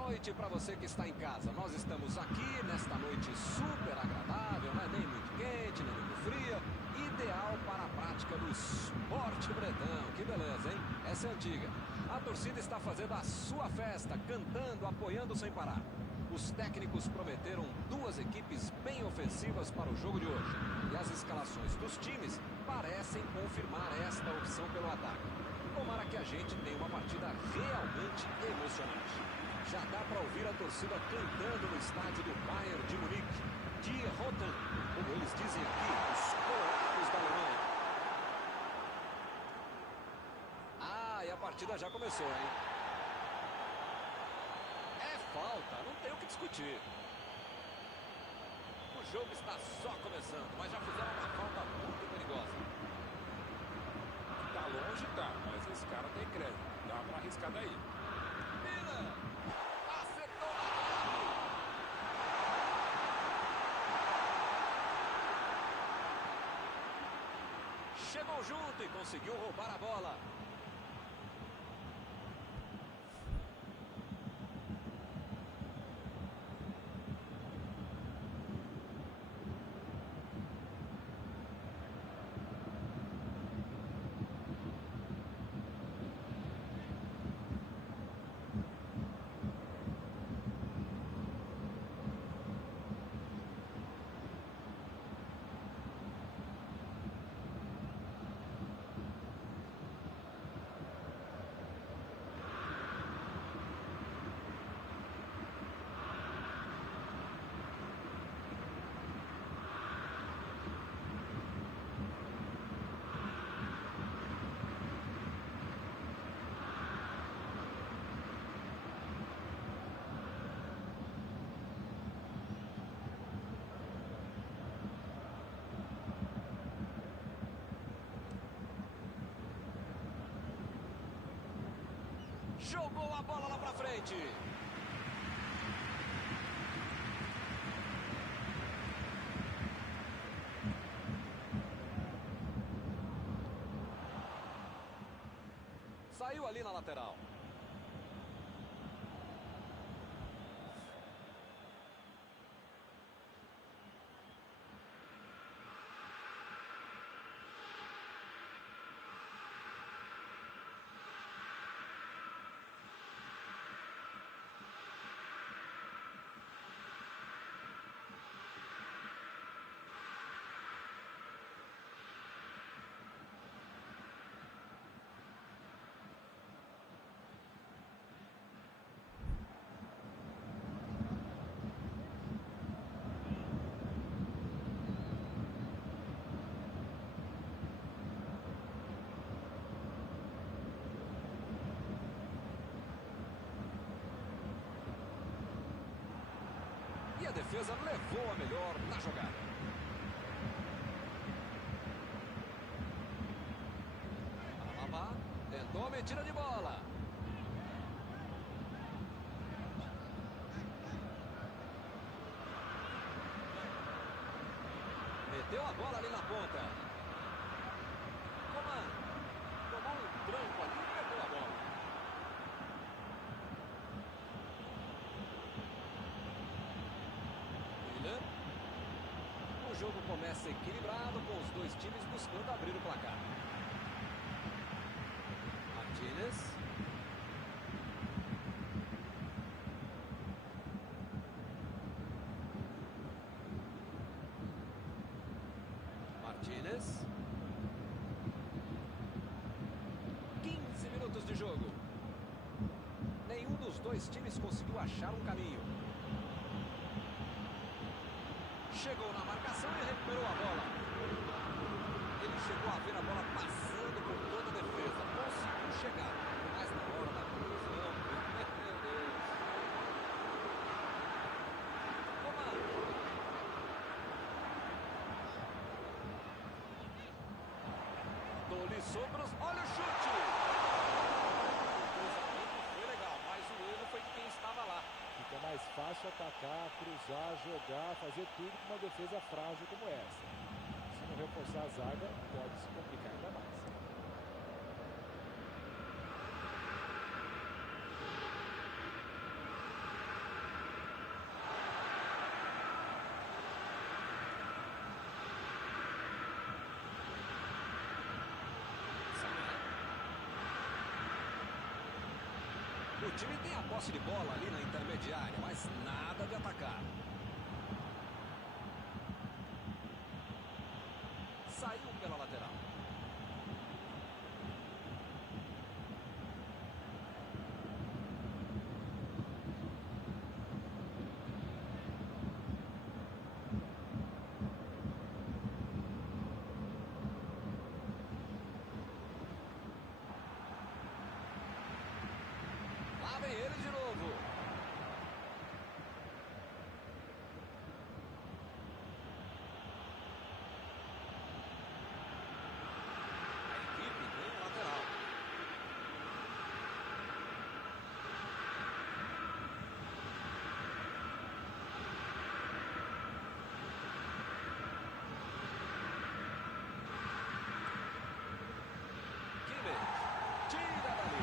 noite para você que está em casa. Nós estamos aqui nesta noite super agradável, não é nem muito quente, nem muito fria. Ideal para a prática do esporte bretão. Que beleza, hein? Essa é antiga. A torcida está fazendo a sua festa, cantando, apoiando sem parar. Os técnicos prometeram duas equipes bem ofensivas para o jogo de hoje. E as escalações dos times parecem confirmar esta opção pelo ataque. Tomara que a gente tenha uma partida realmente emocionante. Já dá para ouvir a torcida cantando no estádio do Bayern de Munique. Die Roten, como eles dizem aqui, os colorados da Alemanha. Ah, e a partida já começou, hein? Falta, não tem o que discutir. O jogo está só começando, mas já fizeram uma falta muito perigosa. Tá longe, tá, mas esse cara tem crédito. Dá pra arriscar daí. Miller acertou a chegou junto e conseguiu roubar a bola. Jogou a bola lá pra frente. Saiu ali na lateral. E a defesa levou a melhor na jogada. Alaba tentou a metida de bola. Meteu a bola ali na ponta. Coman tomou um tranco ali e pegou a bola. O jogo começa equilibrado, com os dois times buscando abrir o placar. Martínez. Martínez. 15 minutos de jogo. Nenhum dos dois times conseguiu achar um caminho. Chegou na marcação e recuperou a bola. Ele chegou a ver a bola passando por toda a defesa. Conseguiu chegar, mas na hora da conclusão, meu Deus. Comando. Toli Sopros, olha o chute. O cruzamento foi legal, mas o erro foi de quem estava lá. Fica mais fácil atacar, cruzar, jogar, fazer tudo com uma defesa frágil como essa. Se não reforçar a zaga, pode se complicar ainda mais. time tem a posse de bola ali na intermediária, mas nada de atacar. Saiu pela lateral. Lá vem ele de novo. A equipe ganha o lateral. Kimmich tira dali.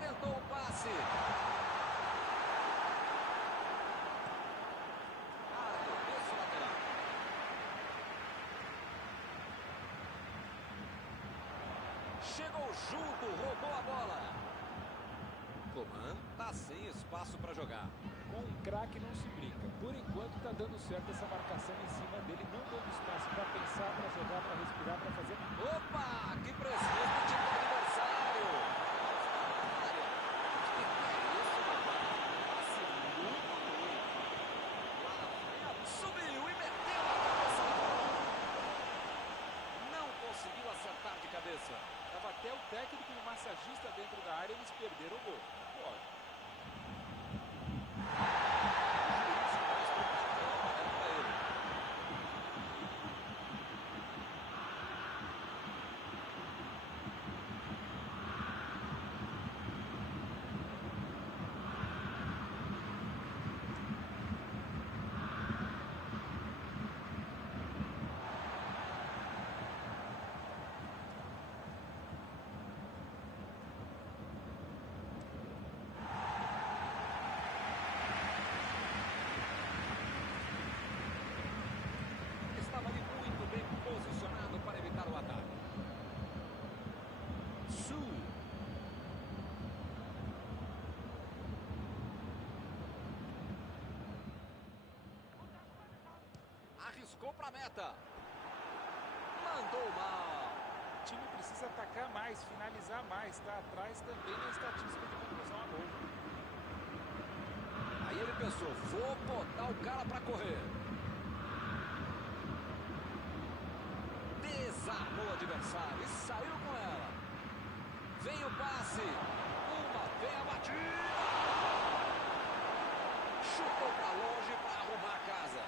Tentou o passe. Arremesso lateral. Chegou junto, roubou a bola. Coman tá sem espaço para jogar. Com um craque não se brinca. Por enquanto tá dando certo essa marcação em cima dele, não dando espaço para pensar, para jogar, para respirar, para fazer. Opa, que pressão do time do adversário. Que é isso, rapaz? Passe muito ruim. Subiu e meteu a cabeça. Não conseguiu acertar de cabeça. Tava até o técnico e o massagista dentro da área, eles perderam o gol. Não pode. Estava ali muito bem posicionado para evitar o ataque. Su. Arriscou para a meta. Mandou mal. O time precisa atacar mais, finalizar mais. Está atrás também na estatística de conclusão a gol. Aí ele pensou, vou botar o cara para correr. Desarmou o adversário e saiu com ela. Vem o passe. Uma vem a batida. Chutou para longe para arrumar a casa.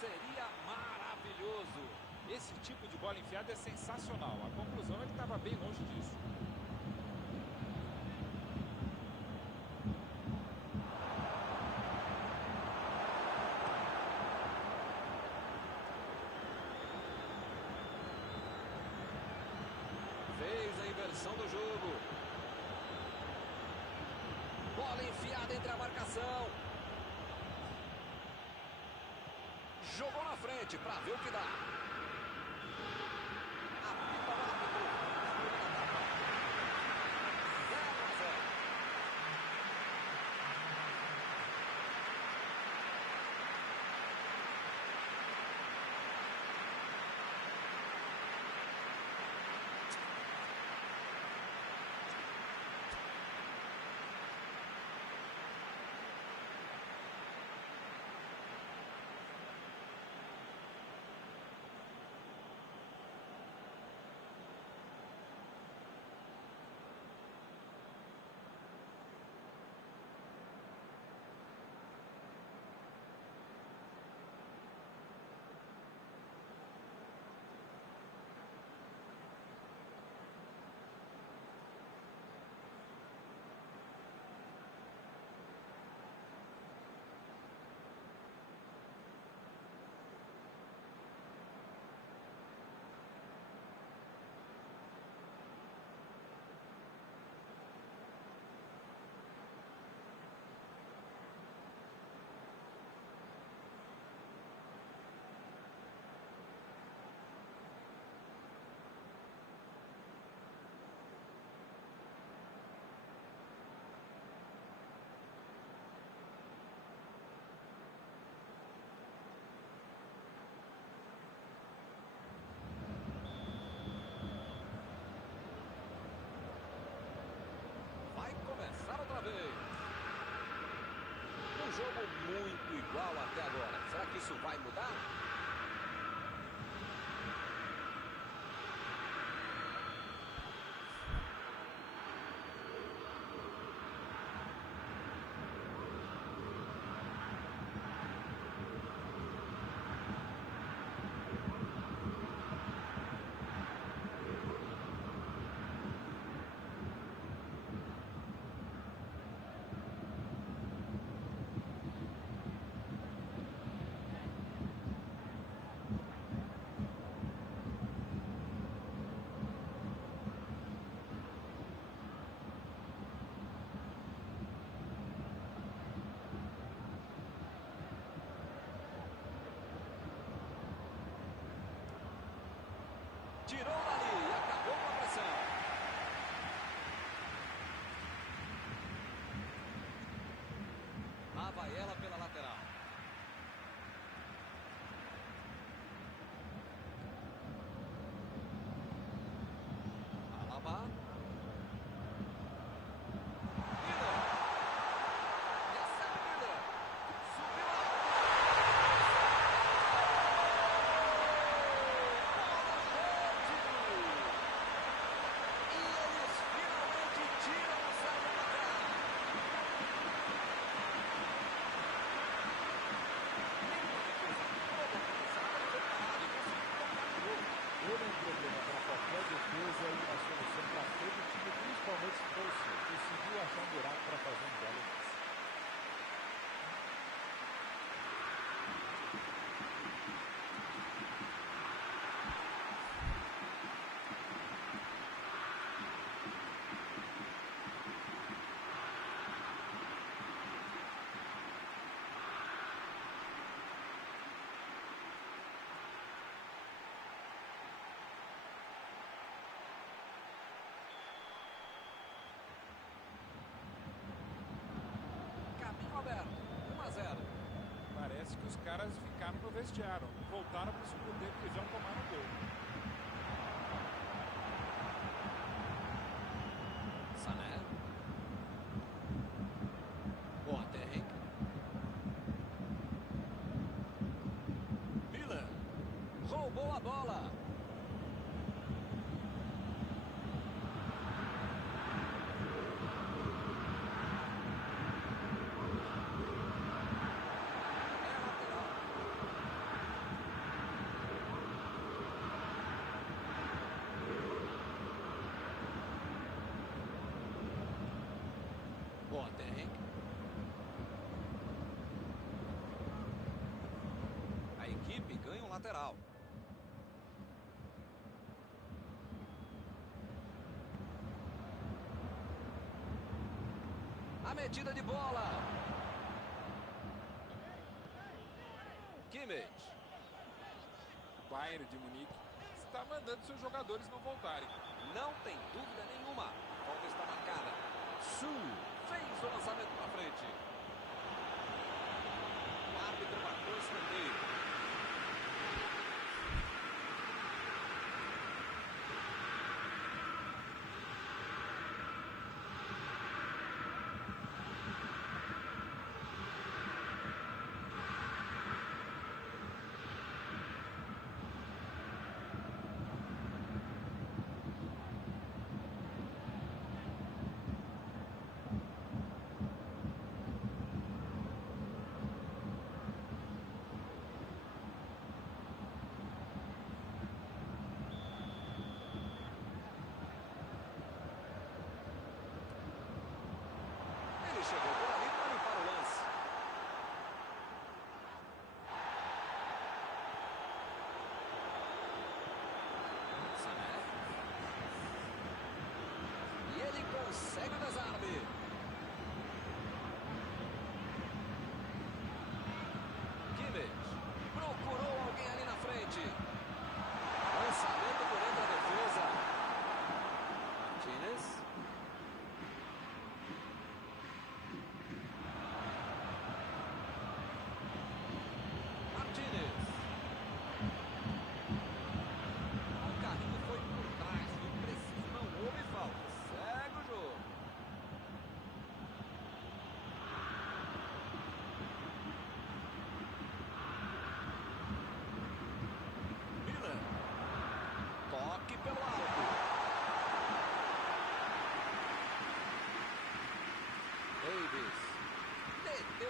Seria maravilhoso. Esse tipo de bola enfiada é sensacional. A conclusão é que estava bem longe disso. Fez a inversão do jogo. Bola enfiada entre a marcação. Jogou na frente para ver o que dá. Apita o árbitro. 0-0. igual até agora. Será que isso vai mudar? Tirou dali e acabou com a pressão. Lá vai ela pela lateral. Alaba. Miller. Recebe Miller. Subiu a defesa e uma solução para todo o time, principalmente se for o seu. Conseguiu achar um buraco para fazer um belo lance. aberto, 1-0. Parece que os caras ficaram no vestiário, voltaram para o segundo tempo e já tomaram o gol. Sané. Boateng. Miller. Roubou a bola. Boateng. A equipe ganha um lateral. A metida de bola. Kimmich. Bayern de Munique está mandando seus jogadores não voltarem. Não tem dúvida nenhuma. A falta está marcada. Su fez o lançamento para frente. O árbitro marcou o escanteio.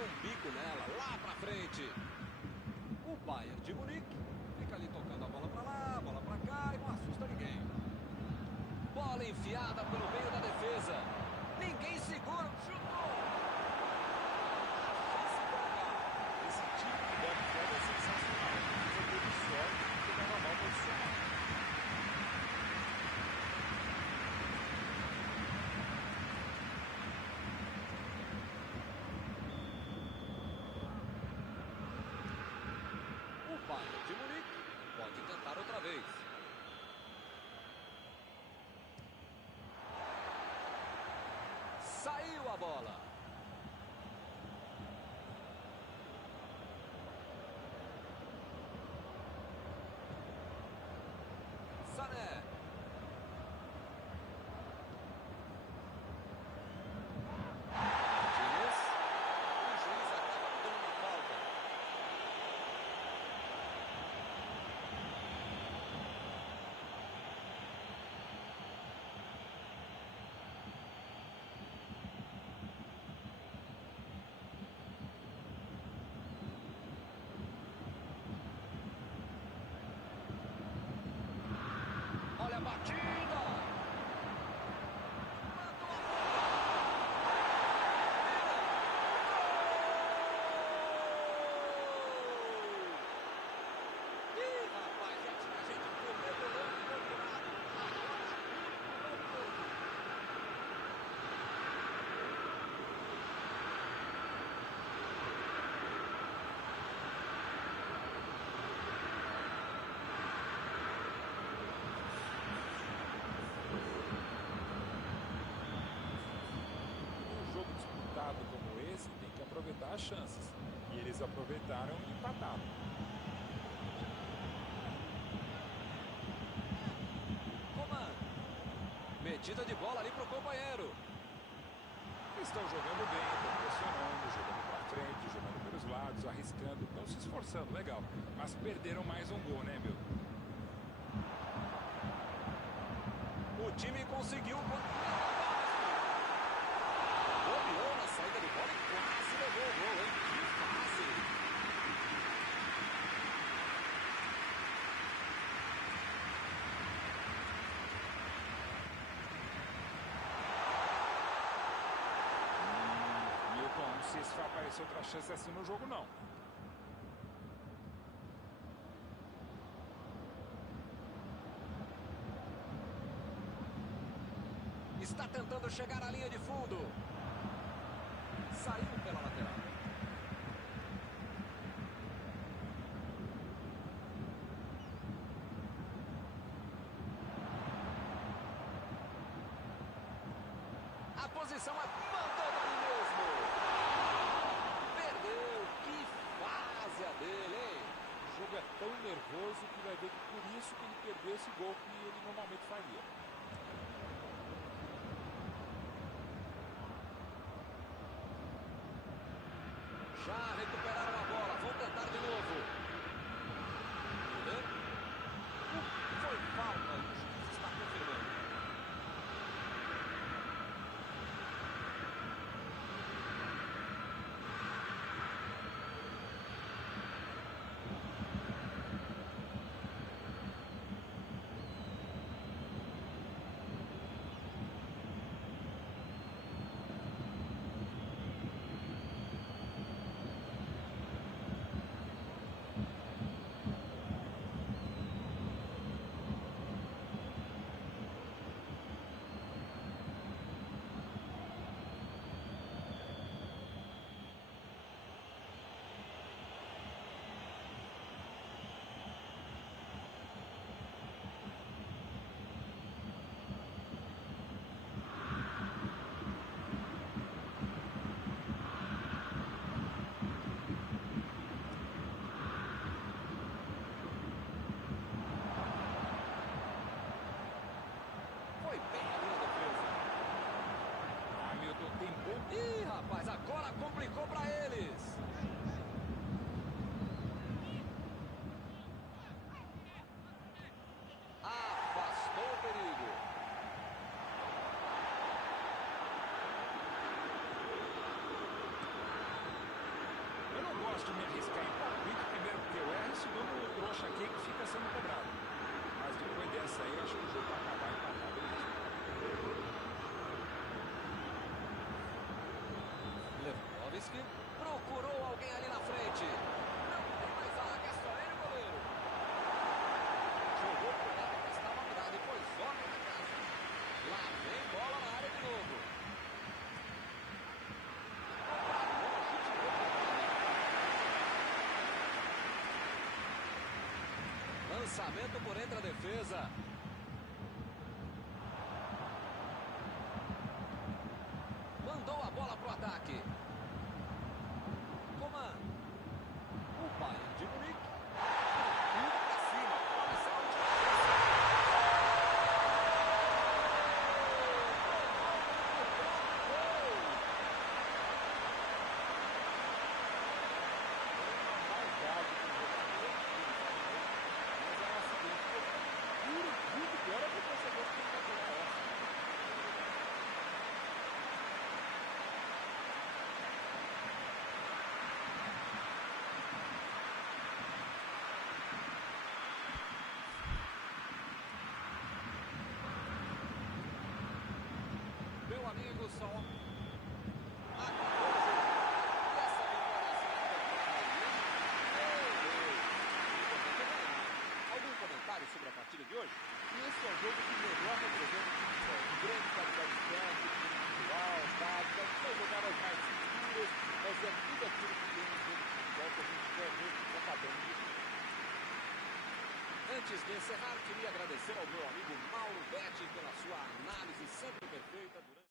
um bico nela, lá pra frente. O Bayern de Munique fica ali tocando a bola pra lá, bola pra cá e não assusta ninguém. Bola enfiada pelo meio da defesa. Ninguém segura, chutou! Esse tipo de bola de jogo é sensacional. Precisa ter de sorte de pegar uma mal posicionada. O Bayern de Munique pode tentar outra vez. Saiu a bola. Sané. Martínez. O juiz acaba dando uma falta. Olha a batida! Mandou a bola! Ih, rapaz, já tinha gente comemorando o campeonato. Um jogo disputado como esse tem que aproveitar as chances. E eles aproveitaram e empataram. Coman. Metida de bola ali pro companheiro. Estão jogando bem, estão pressionando, jogando pra frente, jogando pelos lados, arriscando, estão se esforçando, legal. Mas perderam mais um gol, né, meu? O time conseguiu. Bobeou na saída de bola e quase levou o gol, hein? Que fase! Milton, não sei se vai aparecer outra chance assim no jogo, não. Está tentando chegar à linha de fundo. Saiu pela lateral. A posição é... Mandou ali mesmo. Perdeu. Que fase a dele, hein? O jogo é tão nervoso que vai ver que por isso que ele perdeu esse gol que ele normalmente faria. Já recuperaram a bola. Vão tentar de novo. Müller. Foi falta. O juiz está confirmando. gosto de me arriscar em palpite, primeiro porque eu erro, segundo o trouxa aqui que fica sendo cobrado. Mas depois dessa aí, eu acho que o jogo vai acabar empatado mesmo. Lewandowski procurou alguém ali na frente. Não tem mais zaga, é só ele o goleiro. Jogou pro lado que estava virado e pôs ordem na casa. Lá vem bola na área de novo. Lançamento por entre a defesa. Mandou a bola pro ataque. Coman. O Bayern de Munique. Tudo pra cima. Essa é a última meu amigo, só acabou o jogo. E essa algum comentário sobre a partida de hoje? Esse é o jogo que melhor representa o futebol. De grande qualidade de campo, de individual, tática, são jogadas mais seguras, mas é tudo aquilo que tem no jogo de futebol que a gente quer ver acabando de ver. Antes de encerrar, queria agradecer ao meu amigo Mauro Betti pela sua análise sempre perfeita durante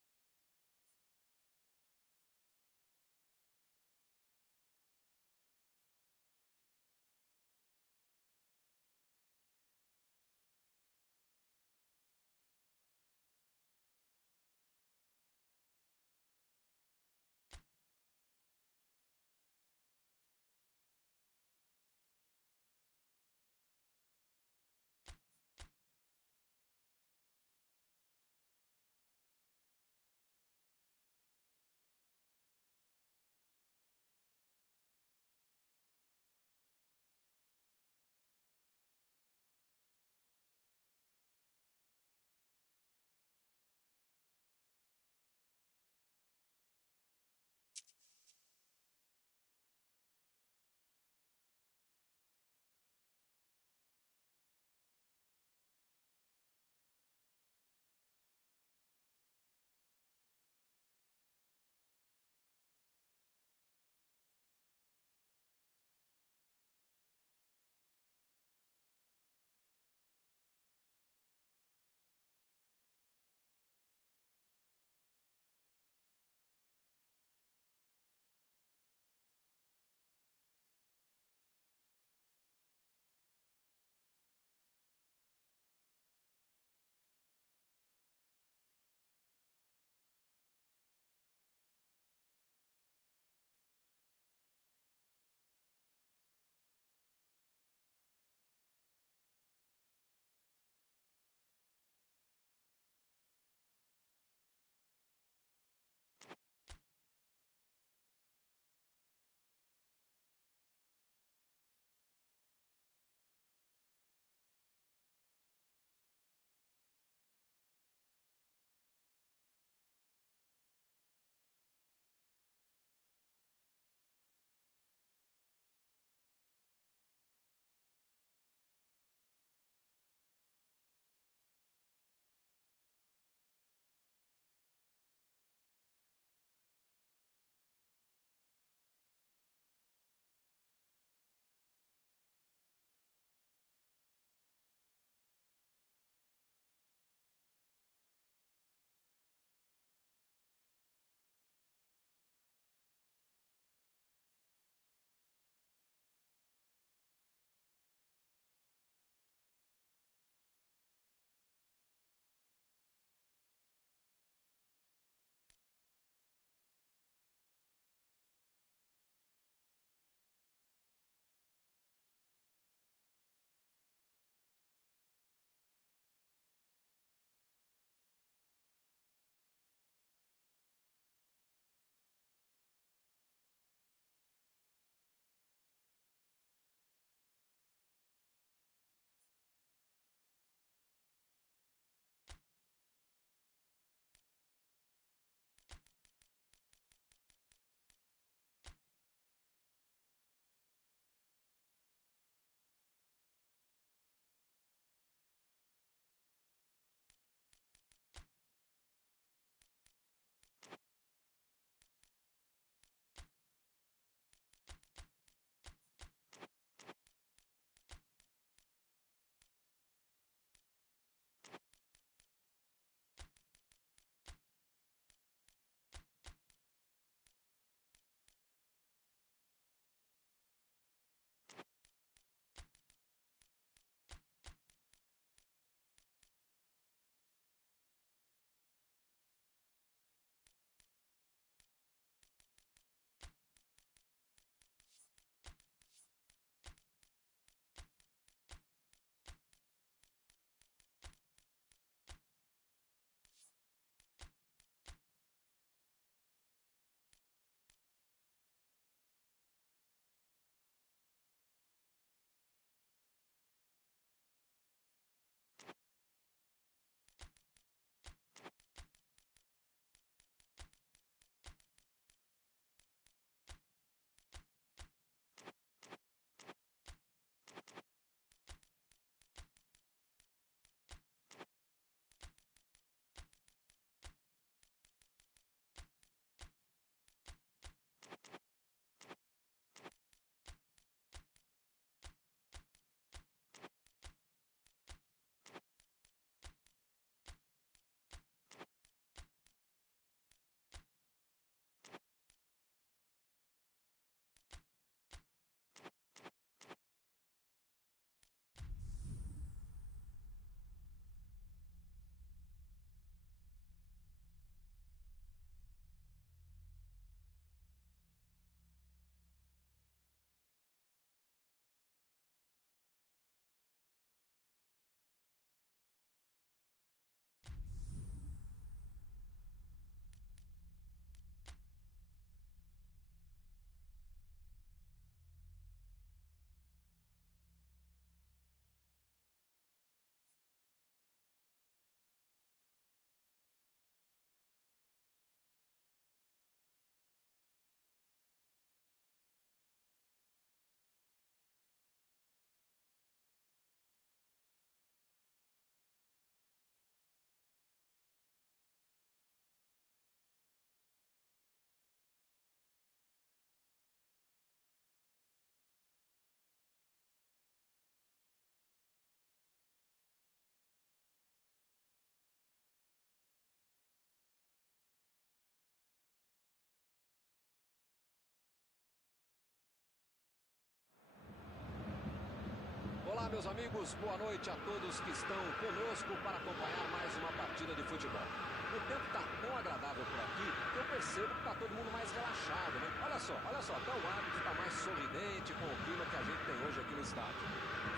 Olá, meus amigos, boa noite a todos que estão conosco para acompanhar mais uma partida de futebol. O tempo está tão agradável por aqui que eu percebo que está todo mundo mais relaxado, né? Olha só, até o árbitro está mais sorridente com o clima que a gente tem hoje aqui no estádio.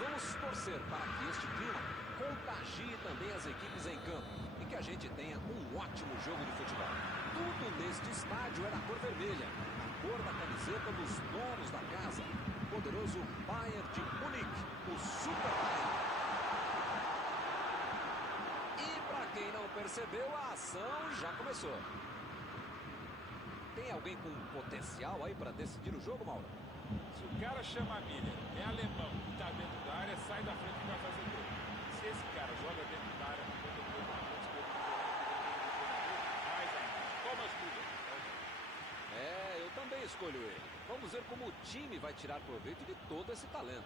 Vamos torcer para que este clima contagie também as equipes em campo e que a gente tenha um ótimo jogo de futebol. Tudo neste estádio é da cor vermelha, a cor da camiseta dos donos da casa, o poderoso Bayern de Munique, o Super Bayern. E para quem não percebeu, a ação já começou. Tem alguém com potencial aí para decidir o jogo, Mauro? Se o cara chama Miller, é alemão e tá dentro da área, sai da frente e vai fazer gol. Se esse cara joga dentro da área, na ponta do gol, na ponta do gol, mais ainda. Thomas Müller. Eu também escolho ele. Vamos ver como o time vai tirar proveito de todo esse talento.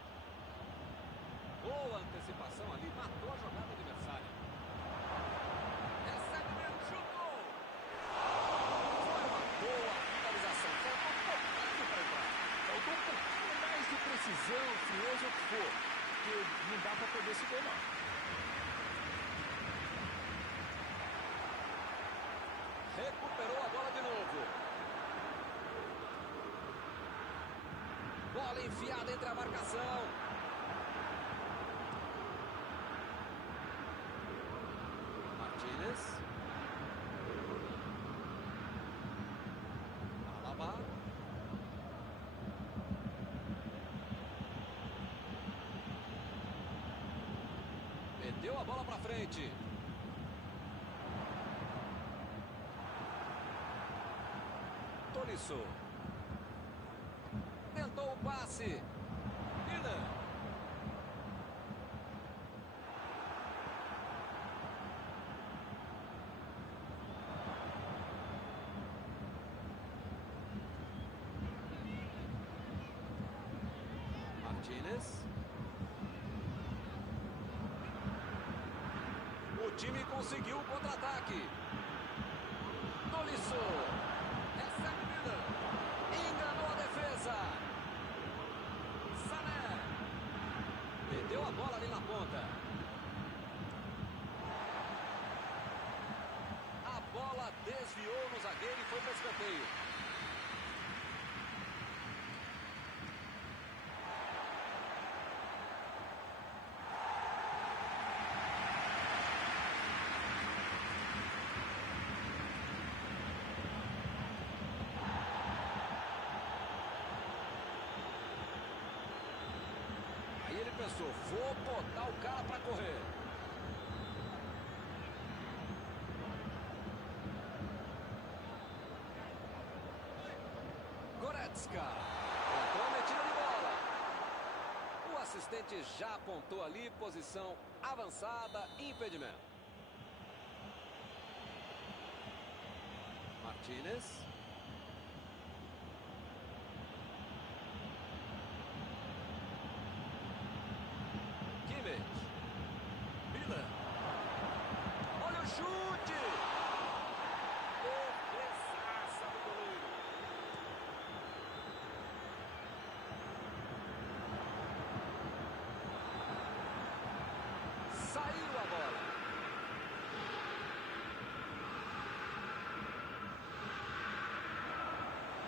Boa antecipação ali, matou a jogada adversária. Recebe mesmo, chutou! Foi uma boa finalização. Faltou um pouquinho para entrar. Faltou um pouquinho mais de precisão, frieza ou o que for. Porque não dá para perder esse gol, não. Recuperou a bola de novo. Bola enfiada entre a marcação. Martínez. Alaba. Meteu a bola pra frente. Tolisso. Tentou o passe. Miller. Martínez. O time conseguiu o contra-ataque. Tolisso. Recebe Miller. Enganou a defesa. Sané. Perdeu a bola ali na ponta. A bola desviou no zagueiro e foi para escanteio. Aí ele pensou, vou botar o cara para correr. Goretzka. Entrou a metida de bola. O assistente já apontou ali, posição avançada, impedimento. Martínez. Miller. Olha o chute! Defesaça do goleiro. Saiu a bola.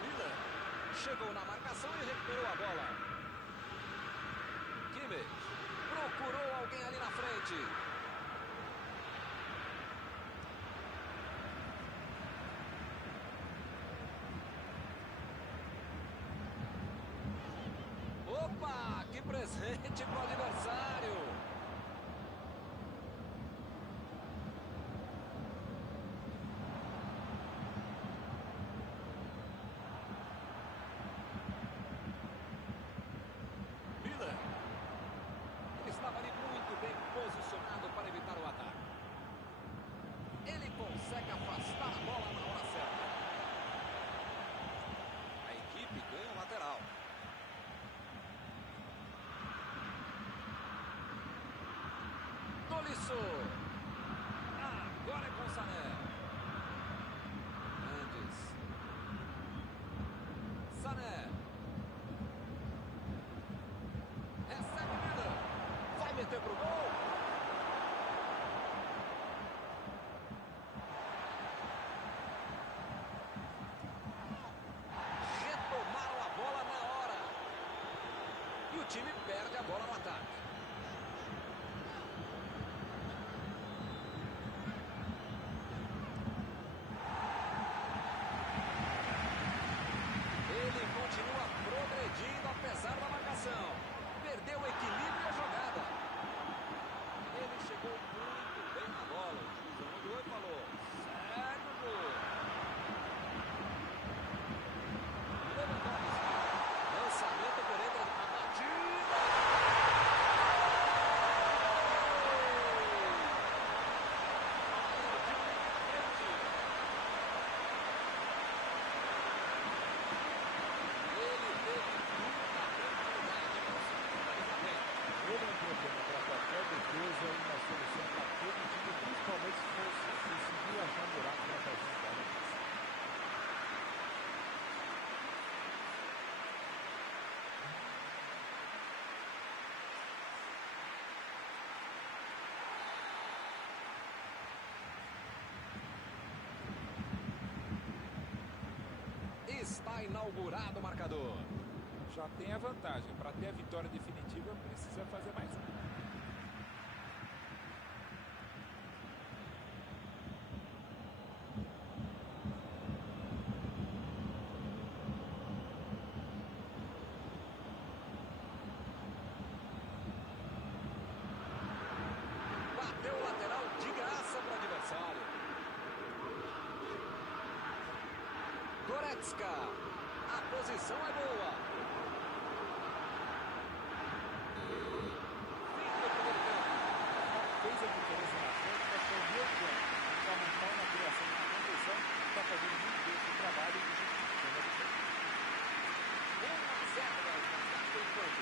Miller chegou na marcação e recuperou a bola. Kimmich. Procurou alguém ali na frente. Opa, que presente pro adversário. Miller. Estava ali muito bem posicionado para evitar o ataque. Ele consegue afastar a bola na hora certa. A equipe ganha o lateral. Tolisso. Agora é com Sané. Hernandes. Sané. Recebe Miller. converter para o gol. Retomaram a bola na hora. E o time perde a bola no ataque. Ele continua progredindo apesar da marcação. Perdeu o equilíbrio e a jogada. Ele chegou muito bem na bola. O juiz olhou e falou: segue o jogo. Lewandowski. Lançamento por entre a batida. Ele teve muita tranquilidade para conseguir finalizar bem. Ele é um problema para qualquer defesa e uma solução para todo time, principalmente se conseguir achar um buraco para fazer um bola. Está inaugurado o marcador. Já tem a vantagem. Para ter a vitória definitiva, precisa fazer mais um. Bateu o lateral de graça para o adversário. Goretzka. A posição é boa. Fim do primeiro tempo. Fez a diferença na frente, mas foi o meu tempo. Já não está na criação da condição, está fazendo muito bem esse trabalho e justificando a diferença. 1-0, marcado por enquanto.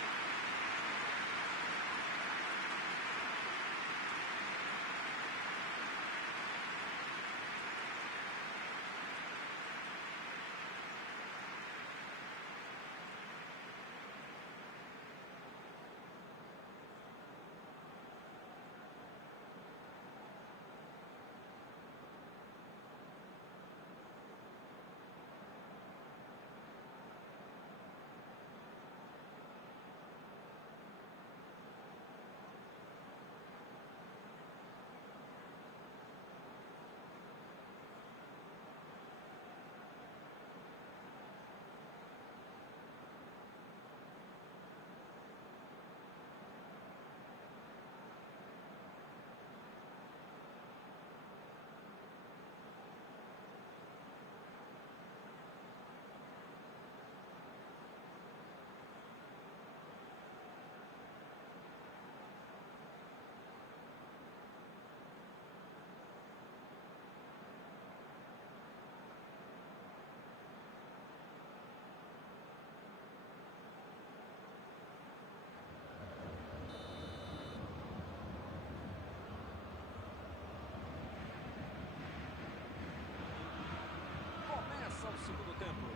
Começa o segundo tempo.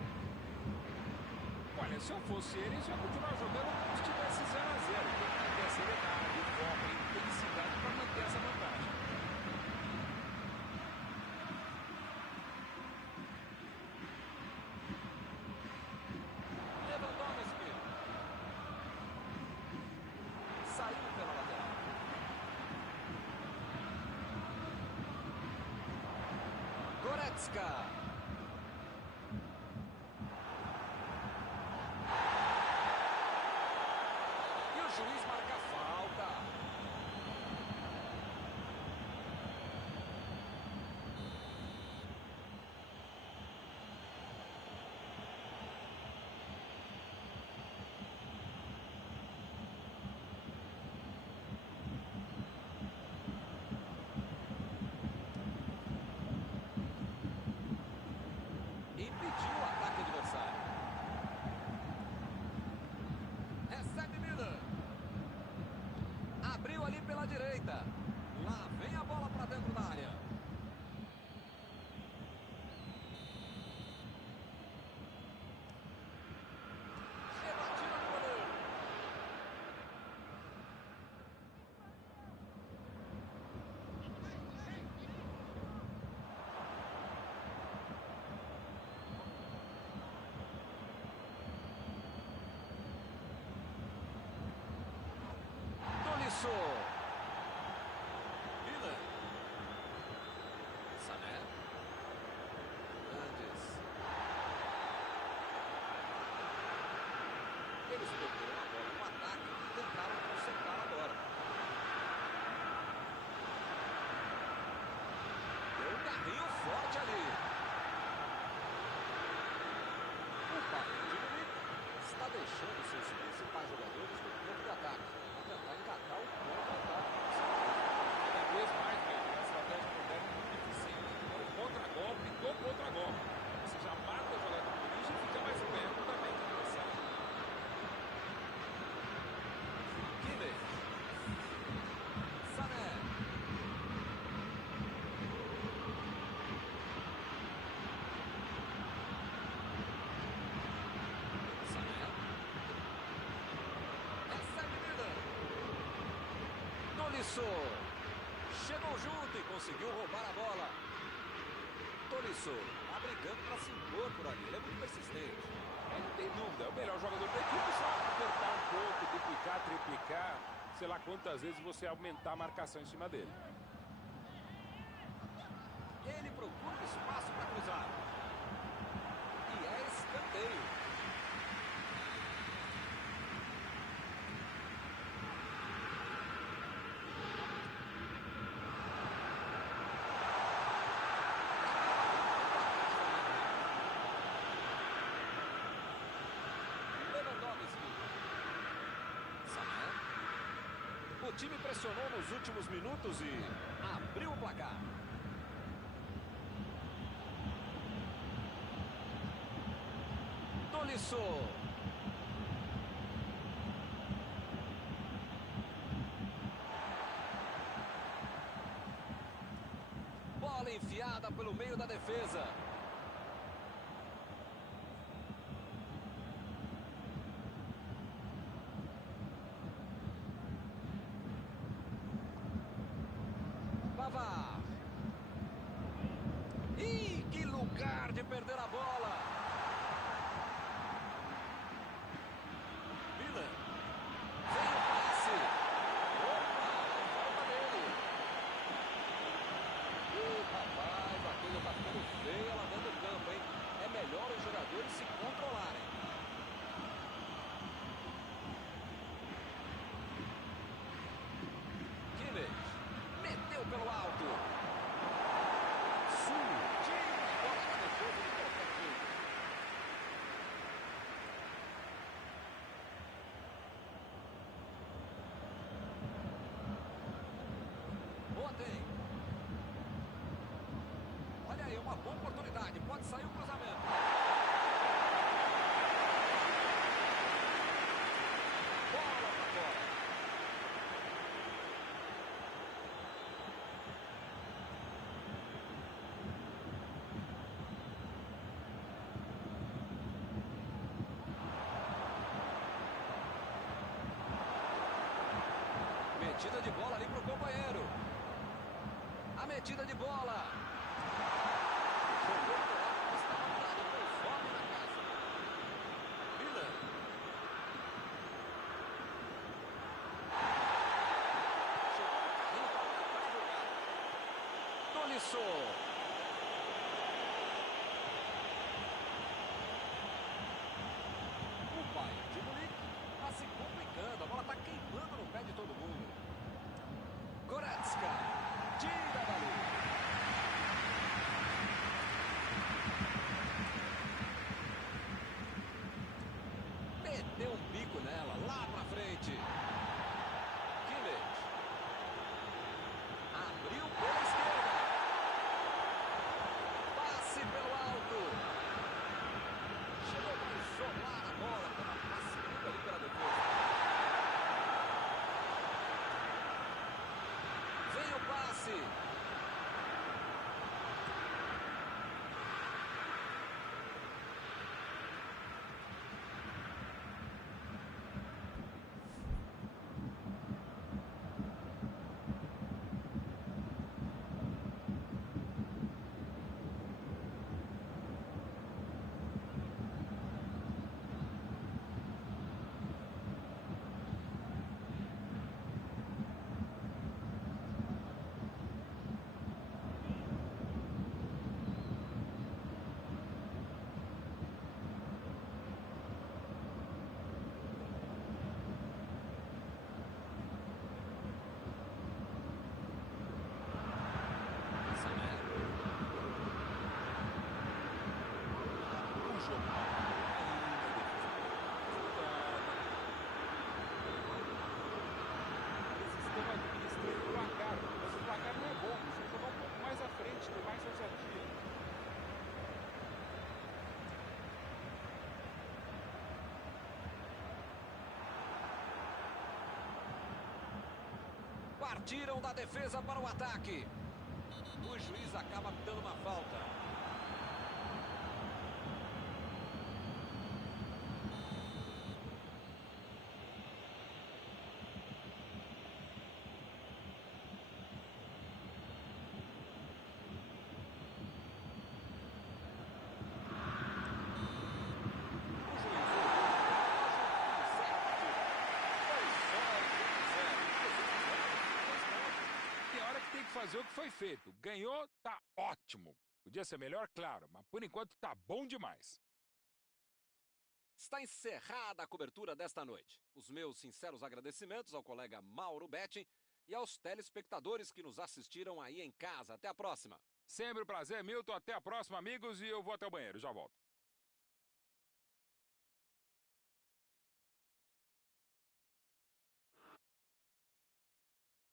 Olha, se eu fosse ele, eu ia continuar jogando como se estivesse 0-0. Tem que ter seriedade, foco e intensidade para manter essa vantagem. Lewandowski. Saiu pela lateral. Goretzka. E o juiz marca falta. Impediu o ataque adversário. Recebe Miller. Abriu ali pela direita. Lá vem a bola para dentro da área. Rebatida no goleiro. deixando seus principais jogadores no campo de ataque. Para tentar engatar o contra-ataque. Cada vez mais, mesmo, a estratégia moderna é muito eficiente. É o contra-golpe do contra-golpe. Você já mata o jogador de origem e fica mais perto da mente adversária. Kimmich. Sané. Sané. Recebe Miller. Tolisso. Chegou junto e conseguiu roubar a bola. Tolisso tá brigando para se impor por ali. Ele é muito persistente. Não tem dúvida, é o melhor jogador da equipe. Só apertar um pouco, duplicar, triplicar, sei lá quantas vezes você aumentar a marcação em cima dele. Ele procura o espaço para cruzar. E é escanteio. Lewandowski. Sané. O time pressionou nos últimos minutos e abriu o placar. Tolisso. Bola enfiada pelo meio da defesa. Pavard. Ih, que lugar de perder a bola. Miller. Vem o passe. Opa, falta dele. Ih, rapaz, a coisa tá ficando feia lá dentro do campo, hein? É melhor os jogadores se controlarem. Kimmich. Meteu pelo alto. Sutil a bola na defesa de qualquer jeito. Boateng. Olha aí, uma boa oportunidade. Pode sair o cruzamento. Bola pra fora. Metida de bola ali pro companheiro. A metida de bola. Jogou pro lado, mas estava parado. Foi fome na casa. Miller. Chegou no carrinho para tentar a jogada. Tolisso. O Bayern de Munique está se complicando. A bola está queimando no pé de todo mundo. Goretzka. Tira dali. Meteu um bico nela, lá pra frente. Kimmich. Abriu pela esquerda. Passe pelo alto. Chegou para isolar a bola. Tava passando ali pela defesa. Vem o passe. Partiram da defesa para o ataque. O juiz acaba dando uma falta. Fazer o que foi feito. Ganhou, tá ótimo. Podia ser melhor, claro, mas por enquanto tá bom demais. Está encerrada a cobertura desta noite. Os meus sinceros agradecimentos ao colega Mauro Betting e aos telespectadores que nos assistiram aí em casa. Até a próxima. Sempre um prazer, Milton. Até a próxima, amigos, e eu vou até o banheiro. Já volto.